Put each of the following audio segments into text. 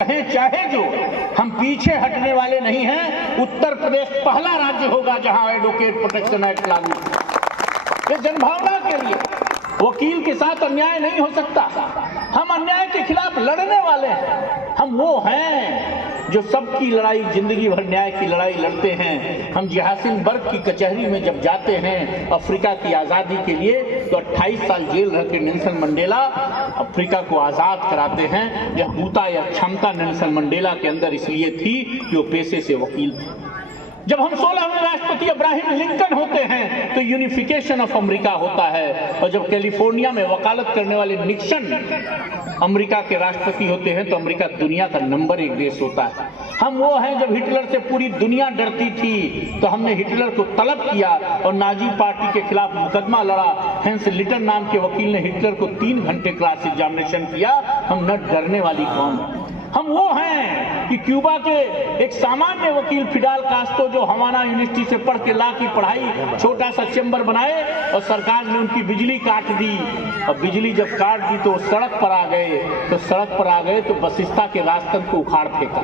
चाहे जो हम पीछे हटने वाले नहीं हैं। उत्तर प्रदेश पहला राज्य होगा जहां एडवोकेट प्रोटेक्शन एक्ट लागू। ये जनभावना के लिए वकील के साथ अन्याय नहीं हो सकता। हम अन्याय के खिलाफ लड़ने वाले हैं। हम वो हैं जो सबकी लड़ाई, जिंदगी भर न्याय की लड़ाई लड़ते हैं। हम जोहानिसबर्ग की कचहरी में जब जाते हैं अफ्रीका की आज़ादी के लिए, तो 28 साल जेल रह के नेल्सन मंडेला अफ्रीका को आज़ाद कराते हैं। यह बूता, यह क्षमता नेल्सन मंडेला के अंदर इसलिए थी कि वो पेशे से वकील थे। जब हम 16वें राष्ट्रपति अब्राहम लिंकन होते हैं तो यूनिफिकेशन ऑफ अमेरिका होता है, और जब कैलिफोर्निया में वकालत करने वाले निक्सन अमेरिका के राष्ट्रपति होते हैं तो अमेरिका दुनिया का नंबर 1 देश होता है। हम वो हैं जब हिटलर से पूरी दुनिया डरती थी तो हमने हिटलर को तलब किया और नाजी पार्टी के खिलाफ मुकदमा लड़ा। हेंस लिटर नाम के वकील ने हिटलर को 3 घंटे क्लास एग्जामिनेशन किया। हम न डरने वाली कौम। हम वो हैं कि क्यूबा के एक सामान्य वकील फिडेल कास्ट्रो जो हवाना यूनिवर्सिटी से पढ़ के ला की पढ़ाई, छोटा सा चेंबर बनाए और सरकार ने उनकी बिजली काट दी। और बिजली जब काट दी तो सड़क पर आ गए तो बसिस्ता के रास्तन को उखाड़ फेंका।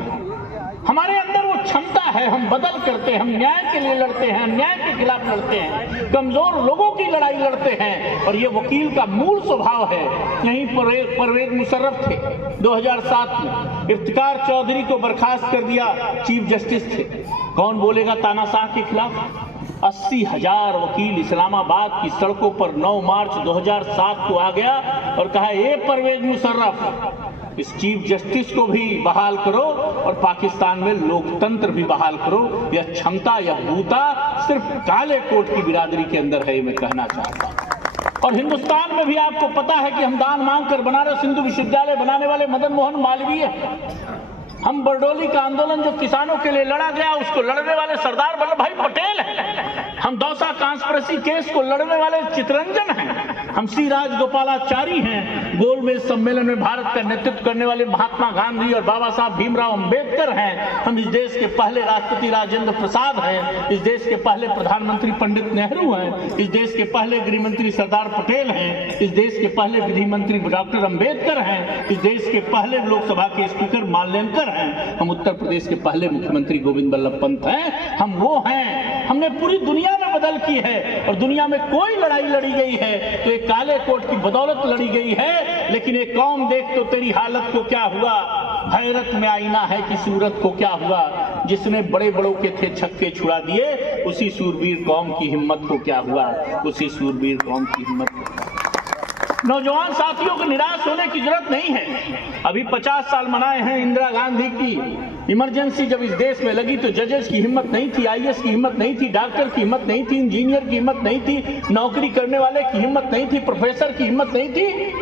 हमारे अंदर वो क्षमता है, हम बदल करते हैं, हम न्याय के लिए लड़ते हैं, अन्याय के खिलाफ लड़ते हैं, कमजोर लोगों की लड़ाई लड़ते हैं। और ये वकील का मूल स्वभाव है। यहीं परवेज मुशर्रफ थे 2007 में, इफ्तिकार चौधरी को बर्खास्त कर दिया, चीफ जस्टिस थे। कौन बोलेगा तानाशाह के खिलाफ? 80,000 वकील इस्लामाबाद की सड़कों पर 9 मार्च 2007 को आ गया और कहा, ए परवेज मुशर्रफ, इस चीफ जस्टिस को भी बहाल करो और पाकिस्तान में लोकतंत्र भी बहाल करो। यह क्षमता, यह बूता सिर्फ काले कोट की बिरादरी के अंदर है, ये मैं कहना चाहता हूं। और हिंदुस्तान में भी आपको पता है कि हम दान मांगकर बनारस हिंदू विश्वविद्यालय बनाने वाले मदन मोहन मालवीय हैं। हम बरडोली का आंदोलन जो किसानों के लिए लड़ा गया, उसको लड़ने वाले सरदार वल्लभ भाई पटेल हैं। हम दौसा कांस्पिरेसी केस को लड़ने वाले चितरंजन हैं। हम सी राजगोपालाचारी हैं। गोलमेज सम्मेलन में भारत का नेतृत्व करने वाले महात्मा गांधी और बाबा साहब भीमराव अंबेडकर हैं। हम इस देश के पहले राष्ट्रपति राजेंद्र प्रसाद हैं। इस देश के पहले प्रधानमंत्री पंडित नेहरू हैं। इस देश के पहले गृह मंत्री सरदार पटेल हैं। इस देश के पहले विधि मंत्री डॉक्टर अंबेडकर हैं। इस देश के पहले लोकसभा के स्पीकर माल्यानकर हैं। हम उत्तर प्रदेश के पहले मुख्यमंत्री गोविंद बल्लभ पंत हैं। हम वो हैं। हमने पूरी दुनिया में बदल की है, और दुनिया में कोई लड़ाई लड़ी गई है तो एक काले कोट की बदौलत लड़ी गई है। लेकिन एक कौम देख तो तेरी हालत को क्या हुआ, हैरत में आईना है कि सूरत को क्या हुआ। जिसने बड़े बड़ों के थे छक्के छुड़ा दिए, उसी सूरवीर कौम की हिम्मत को क्या हुआ, उसी सूरवीर कौम की हिम्मत को। नौजवान साथियों को निराश होने की जरूरत नहीं है। अभी 50 साल मनाए हैं इंदिरा गांधी की इमरजेंसी जब इस देश में लगी तो जजेस की हिम्मत नहीं थी, आईएएस की हिम्मत नहीं थी, डॉक्टर की हिम्मत नहीं थी, इंजीनियर की हिम्मत नहीं थी, नौकरी करने वाले की हिम्मत नहीं थी, प्रोफेसर की हिम्मत नहीं थी।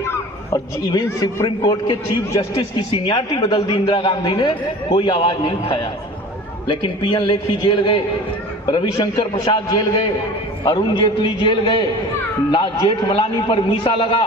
और इवन सुप्रीम कोर्ट के चीफ जस्टिस की सीनियरिटी बदल दी इंदिरा गांधी ने, कोई आवाज नहीं उठाया। लेकिन पीएन लेखी जेल गए, रविशंकर प्रसाद जेल गए, अरुण जेटली जेल गए, जेठमलानी पर मीसा लगा,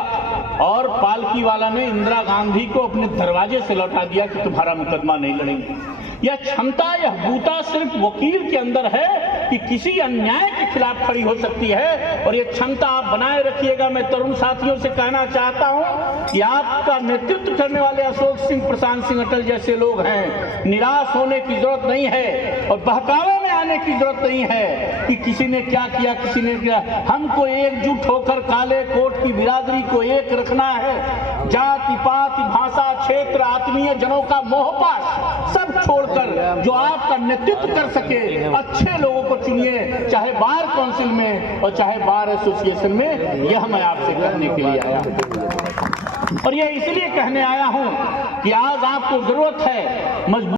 और पालकी वाला ने इंदिरा गांधी को अपने दरवाजे से लौटा दिया कि तुम्हारा मुकदमा नहीं लड़ेंगे। यह क्षमता, यह बूता सिर्फ वकील के अंदर है कि किसी अन्याय के खिलाफ खड़ी हो सकती है। और यह क्षमता आप बनाए रखिएगा। मैं तरुण साथियों से कहना चाहता हूं कि आपका नेतृत्व करने वाले अशोक सिंह, प्रशांत सिंह अटल जैसे लोग हैं। निराश होने की जरूरत नहीं है और बहकावे में आने की जरूरत नहीं है कि किसी ने क्या किया, किसी ने क्या। हमको एकजुट होकर काले कोट की बिरादरी को एक रखना है। जाति पाति भाषा क्षेत्र आत्मीय जनों का मोहपाश सब छोड़कर जो आपका नेतृत्व कर सके अच्छे लोगों को चुनिए, चाहे बार काउंसिल में और चाहे बार एसोसिएशन में। यह मैं आपसे कहने के लिए आया हूं। और यह इसलिए कहने आया हूं कि आज आपको जरूरत है मजबूत